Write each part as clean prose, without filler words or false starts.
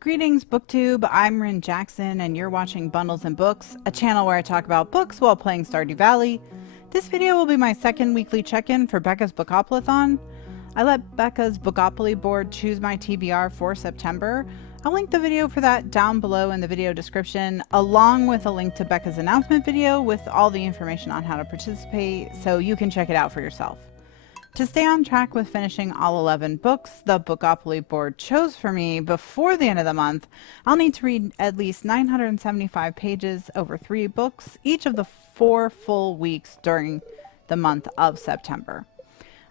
Greetings, BookTube. I'm Ryn Jackson, and you're watching Bundles and Books, a channel where I talk about books while playing Stardew Valley. This video will be my second weekly check-in for BECCA'S Bookoplathon. I let BECCA'S Bookopoly board choose my TBR for September. I'll link the video for that down below in the video description, along with a link to BECCA'S announcement video with all the information on how to participate, so you can check it out for yourself. To stay on track with finishing all 11 books the Bookopoly board chose for me before the end of the month, I'll need to read at least 975 pages over 3 books, each of the 4 full weeks during the month of September.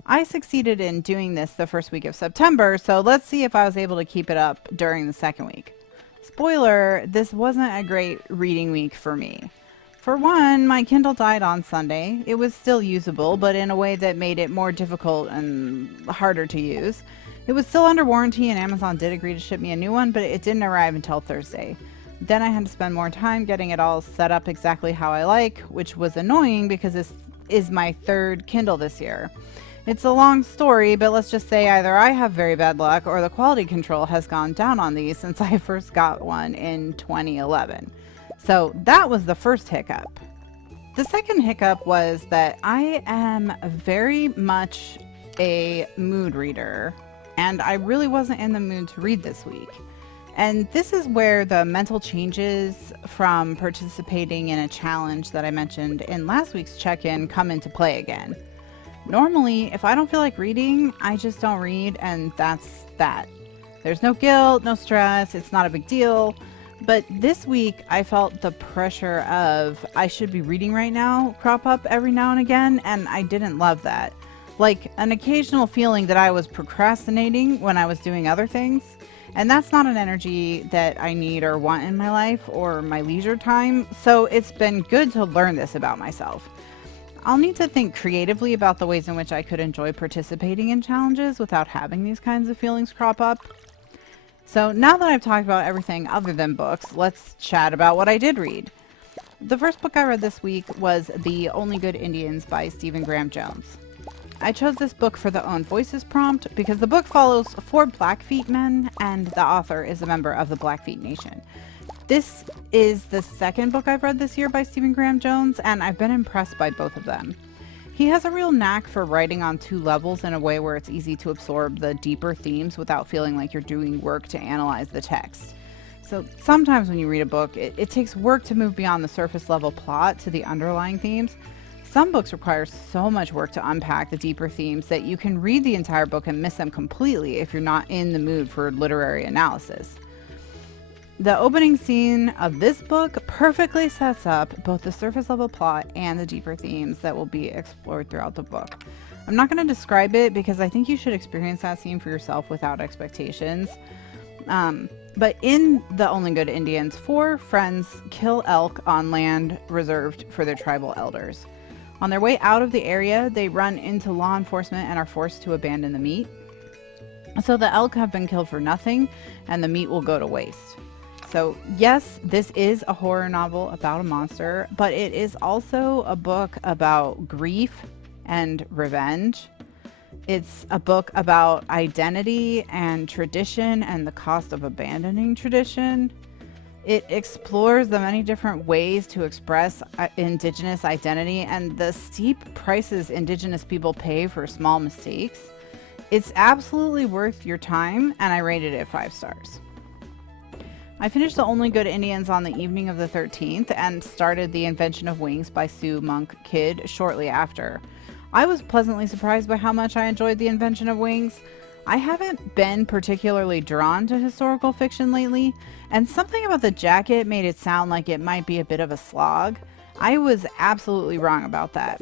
I succeeded in doing this the first week of September, so let's see if I was able to keep it up during the second week. Spoiler, this wasn't a great reading week for me. For one, my Kindle died on Sunday. It was still usable, but in a way that made it more difficult and harder to use. It was still under warranty and Amazon did agree to ship me a new one, but it didn't arrive until Thursday. Then I had to spend more time getting it all set up exactly how I like, which was annoying because this is my 3rd Kindle this year. It's a long story, but let's just say either I have very bad luck or the quality control has gone down on these since I first got one in 2011. So that was the first hiccup. The second hiccup was that I am very much a mood reader, and I really wasn't in the mood to read this week. And this is where the mental changes from participating in a challenge that I mentioned in last week's check-in come into play again. Normally, if I don't feel like reading, I just don't read, and that's that. There's no guilt, no stress, it's not a big deal. But this week, I felt the pressure of I should be reading right now crop up every now and again, and I didn't love that. Like an occasional feeling that I was procrastinating when I was doing other things, and that's not an energy that I need or want in my life or my leisure time, so it's been good to learn this about myself. I'll need to think creatively about the ways in which I could enjoy participating in challenges without having these kinds of feelings crop up. So now that I've talked about everything other than books, let's chat about what I did read. The first book I read this week was The Only Good Indians by Stephen Graham Jones. I chose this book for the Own Voices prompt because the book follows 4 Blackfeet men and the author is a member of the Blackfeet Nation. This is the second book I've read this year by Stephen Graham Jones, and I've been impressed by both of them. He has a real knack for writing on 2 levels in a way where it's easy to absorb the deeper themes without feeling like you're doing work to analyze the text. So sometimes when you read a book, it takes work to move beyond the surface level plot to the underlying themes. Some books require so much work to unpack the deeper themes that you can read the entire book and miss them completely if you're not in the mood for literary analysis. The opening scene of this book perfectly sets up both the surface level plot and the deeper themes that will be explored throughout the book. I'm not going to describe it because I think you should experience that scene for yourself without expectations. But in The Only Good Indians, 4 friends kill elk on land reserved for their tribal elders. On their way out of the area, they run into law enforcement and are forced to abandon the meat. So the elk have been killed for nothing and the meat will go to waste. So yes, this is a horror novel about a monster, but it is also a book about grief and revenge. It's a book about identity and tradition and the cost of abandoning tradition. It explores the many different ways to express Indigenous identity and the steep prices Indigenous people pay for small mistakes. It's absolutely worth your time, and I rated it 5 stars. I finished The Only Good Indians on the evening of the 13th and started The Invention of Wings by Sue Monk Kidd shortly after. I was pleasantly surprised by how much I enjoyed The Invention of Wings. I haven't been particularly drawn to historical fiction lately, and something about the jacket made it sound like it might be a bit of a slog. I was absolutely wrong about that.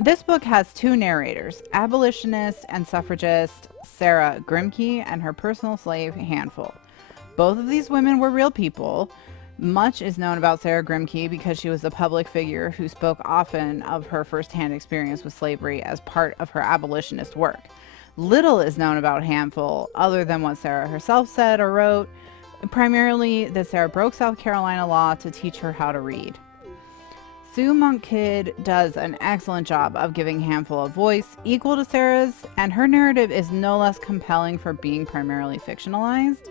This book has 2 narrators, abolitionist and suffragist Sarah Grimke and her personal slave Handful. Both of these women were real people. Much is known about Sarah Grimke because she was a public figure who spoke often of her firsthand experience with slavery as part of her abolitionist work. Little is known about Handful other than what Sarah herself said or wrote, primarily that Sarah broke South Carolina law to teach her how to read. Sue Monk Kidd does an excellent job of giving Handful a voice equal to Sarah's, and her narrative is no less compelling for being primarily fictionalized.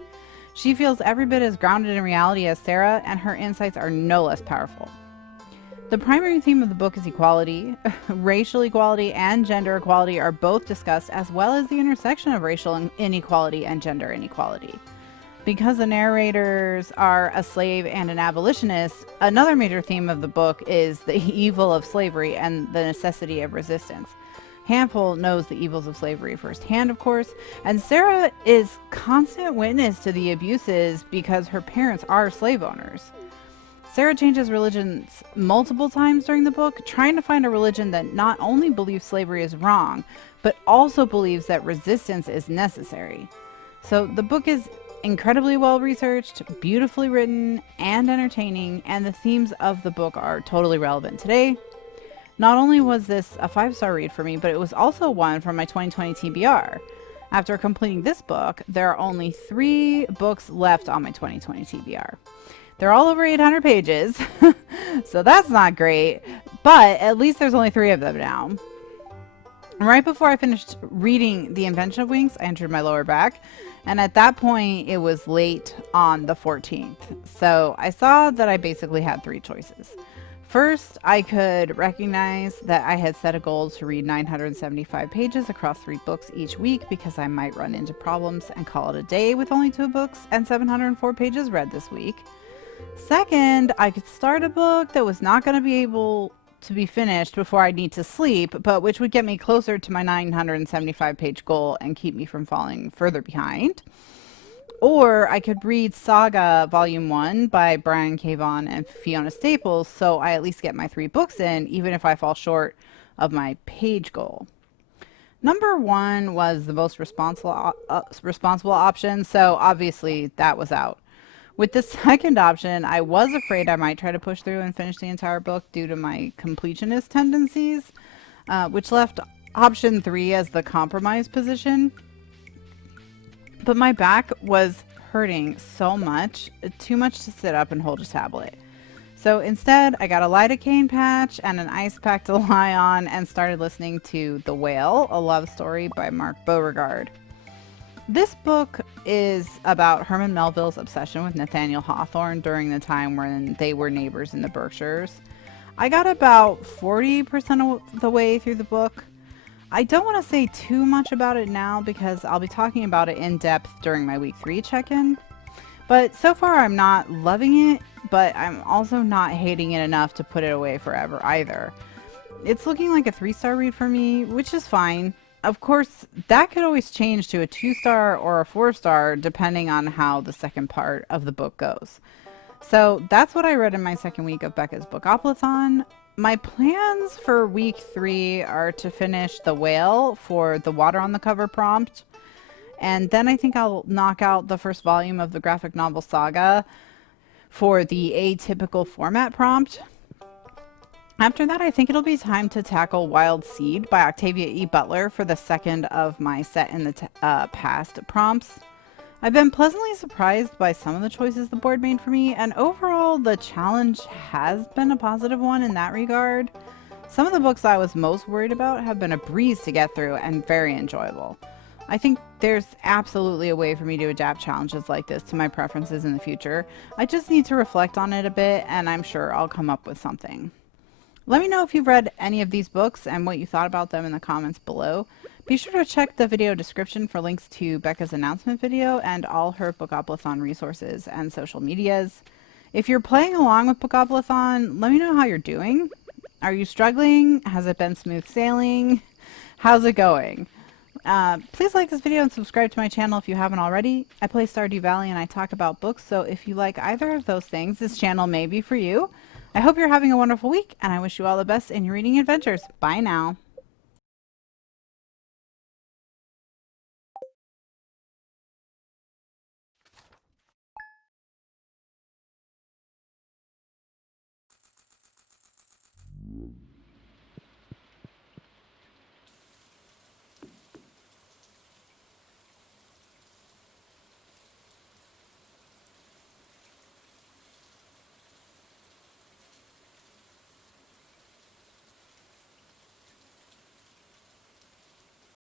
She feels every bit as grounded in reality as Sarah, and her insights are no less powerful. The primary theme of the book is equality. Racial equality and gender equality are both discussed, as well as the intersection of racial inequality and gender inequality. Because the narrators are a slave and an abolitionist, another major theme of the book is the evil of slavery and the necessity of resistance. Handful knows the evils of slavery firsthand, of course, and Sarah is constant witness to the abuses because her parents are slave owners. Sarah changes religions multiple times during the book, trying to find a religion that not only believes slavery is wrong, but also believes that resistance is necessary. So the book is incredibly well researched, beautifully written, and entertaining, and the themes of the book are totally relevant today. Not only was this a 5-star read for me, but it was also one from my 2020 TBR. After completing this book, there are only 3 books left on my 2020 TBR. They're all over 800 pages, so that's not great, but at least there's only 3 of them now. Right before I finished reading The Invention of Winks, I injured my lower back, and at that point it was late on the 14th. So I saw that I basically had 3 choices. First, I could recognize that I had set a goal to read 975 pages across 3 books each week because I might run into problems and call it a day with only 2 books and 704 pages read this week. Second, I could start a book that was not going to be able to be finished before I need to sleep, but which would get me closer to my 975 page goal and keep me from falling further behind. Or I could read Saga Volume 1 by Brian K. Vaughn and Fiona Staples, so I at least get my 3 books in, even if I fall short of my page goal. Number 1 was the most responsible option, so obviously that was out. With the second option, I was afraid I might try to push through and finish the entire book due to my completionist tendencies, which left option 3 as the compromise position. But my back was hurting so much, too much to sit up and hold a tablet. So instead, I got a lidocaine patch and an ice pack to lie on and started listening to The Whale, a love story by Mark Beauregard. This book is about Herman Melville's obsession with Nathaniel Hawthorne during the time when they were neighbors in the Berkshires. I got about 40% of the way through the book. I don't want to say too much about it now because I'll be talking about it in depth during my week 3 check-in. But so far I'm not loving it, but I'm also not hating it enough to put it away forever either. It's looking like a 3-star read for me, which is fine. Of course, that could always change to a 2-star or a 4-star depending on how the second part of the book goes. So that's what I read in my second week of Becca's Bookoplathon. My plans for week 3 are to finish The Whale for the water on the cover prompt. And then I think I'll knock out the first volume of the graphic novel Saga for the atypical format prompt. After that, I think it'll be time to tackle Wild Seed by Octavia E. Butler for the second of my set in the past prompts. I've been pleasantly surprised by some of the choices the board made for me, and overall the challenge has been a positive one in that regard. Some of the books I was most worried about have been a breeze to get through and very enjoyable. I think there's absolutely a way for me to adapt challenges like this to my preferences in the future. I just need to reflect on it a bit, and I'm sure I'll come up with something. Let me know if you've read any of these books and what you thought about them in the comments below. Be sure to check the video description for links to Becca's announcement video and all her Bookoplathon resources and social medias. If you're playing along with Bookoplathon, let me know how you're doing. Are you struggling? Has it been smooth sailing? How's it going? Please like this video and subscribe to my channel if you haven't already. I play Stardew Valley and I talk about books, so if you like either of those things, this channel may be for you. I hope you're having a wonderful week, and I wish you all the best in your reading adventures. Bye now.